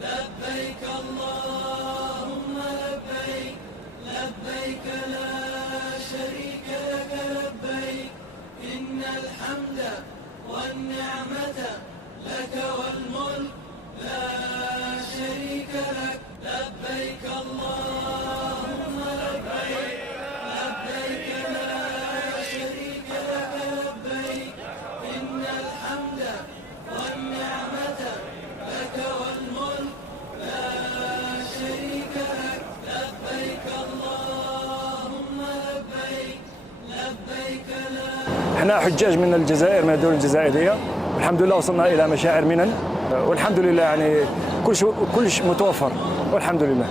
لبيك اللهم لبيك لبيك لا شريك لك لبيك إن الحمد والنعمة لك والملك لا شريك لك لبيك اللهم لبيك لبيك لا شريك لك لبيك إن الحمد والنعمة لك والملك لا شريك لك لبيك اللهم لبيك لبيك لا. احنا حجاج من الجزائر، من الدولة الجزائرية، والحمد لله وصلنا إلى مشاعر منن، والحمد لله يعني كل شيء متوفر والحمد لله.